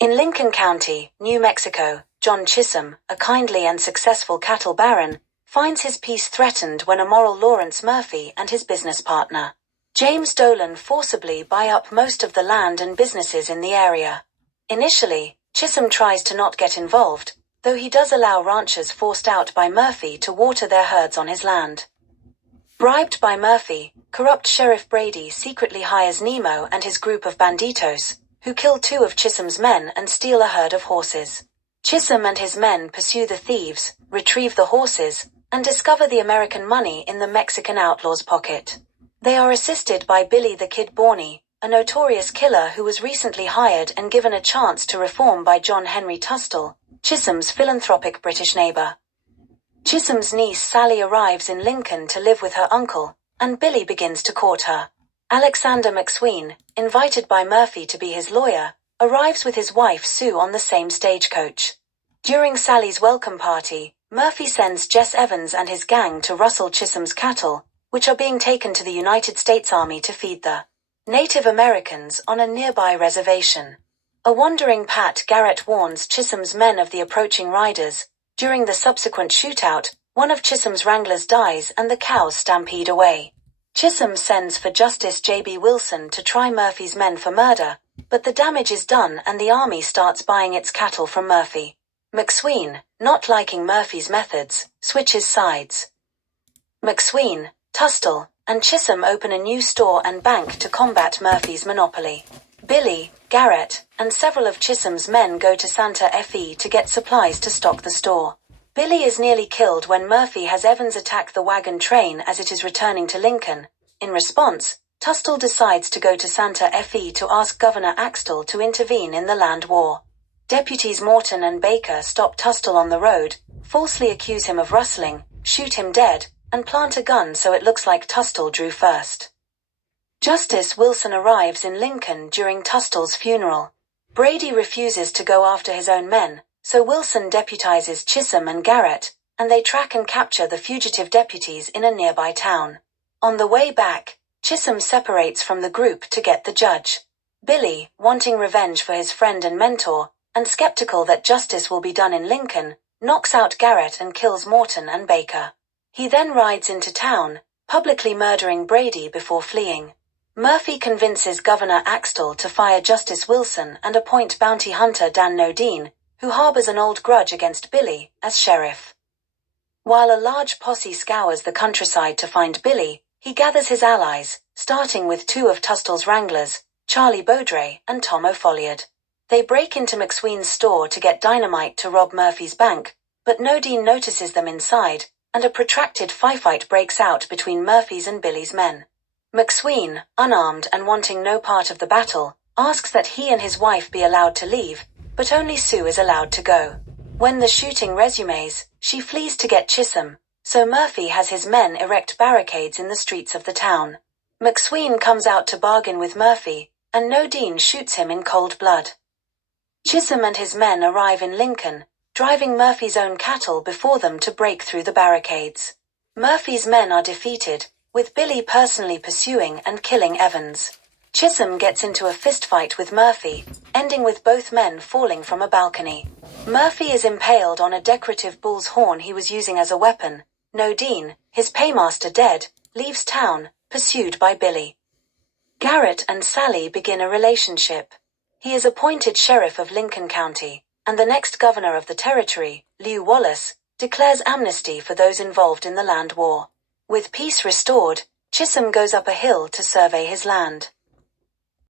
In Lincoln County, New Mexico, John Chisum, a kindly and successful cattle baron, finds his peace threatened when immoral Lawrence Murphy and his business partner, James Dolan, forcibly buy up most of the land and businesses in the area. Initially, Chisum tries to not get involved, though he does allow ranchers forced out by Murphy to water their herds on his land. Bribed by Murphy, corrupt Sheriff Brady secretly hires Nemo and his group of banditos, who kill 2 of Chisum's men and steal a herd of horses. Chisum and his men pursue the thieves, retrieve the horses, and discover the American money in the Mexican outlaw's pocket. They are assisted by Billy the Kid Bonney, a notorious killer who was recently hired and given a chance to reform by John Henry Tustall, Chisum's philanthropic British neighbor. Chisum's niece Sally arrives in Lincoln to live with her uncle, and Billy begins to court her. Alexander McSween, invited by Murphy to be his lawyer, arrives with his wife Sue on the same stagecoach. During Sally's welcome party, Murphy sends Jess Evans and his gang to rustle Chisum's cattle, which are being taken to the United States Army to feed the Native Americans on a nearby reservation. A wandering Pat Garrett warns Chisum's men of the approaching riders. During the subsequent shootout, one of Chisum's wranglers dies and the cows stampede away. Chisum sends for Justice J.B. Wilson to try Murphy's men for murder, but the damage is done and the army starts buying its cattle from Murphy. McSween, not liking Murphy's methods, switches sides. McSween, Tustall, and Chisum open a new store and bank to combat Murphy's monopoly. Billy, Garrett, and several of Chisum's men go to Santa Fe to get supplies to stock the store. Billy is nearly killed when Murphy has Evans attack the wagon train as it is returning to Lincoln. In response, Tustall decides to go to Santa Fe to ask Governor Axtell to intervene in the land war. Deputies Morton and Baker stop Tustall on the road, falsely accuse him of rustling, shoot him dead, and plant a gun so it looks like Tustall drew first. Justice Wilson arrives in Lincoln during Tustall's funeral. Brady refuses to go after his own men, so Wilson deputizes Chisum and Garrett, and they track and capture the fugitive deputies in a nearby town. On the way back, Chisum separates from the group to get the judge. Billy, wanting revenge for his friend and mentor, and skeptical that justice will be done in Lincoln, knocks out Garrett and kills Morton and Baker. He then rides into town, publicly murdering Brady before fleeing. Murphy convinces Governor Axtell to fire Justice Wilson and appoint bounty hunter Dan Nodine, who harbors an old grudge against Billy, as sheriff. While a large posse scours the countryside to find Billy, he gathers his allies, starting with 2 of Tustall's wranglers, Charlie Beaudre and Tom O'Folliard. They break into McSween's store to get dynamite to rob Murphy's bank, but Nodine notices them inside, and a protracted firefight breaks out between Murphy's and Billy's men. McSween, unarmed and wanting no part of the battle, asks that he and his wife be allowed to leave, but only Sue is allowed to go. When the shooting resumes, she flees to get Chisum, so Murphy has his men erect barricades in the streets of the town. McSween comes out to bargain with Murphy, and Nodine shoots him in cold blood. Chisum and his men arrive in Lincoln, driving Murphy's own cattle before them to break through the barricades. Murphy's men are defeated, with Billy personally pursuing and killing Evans. Chisum gets into a fistfight with Murphy, ending with both men falling from a balcony. Murphy is impaled on a decorative bull's horn he was using as a weapon. Nodine, his paymaster dead, leaves town, pursued by Billy. Garrett and Sally begin a relationship. He is appointed sheriff of Lincoln County, and the next governor of the territory, Lew Wallace, declares amnesty for those involved in the land war. With peace restored, Chisum goes up a hill to survey his land.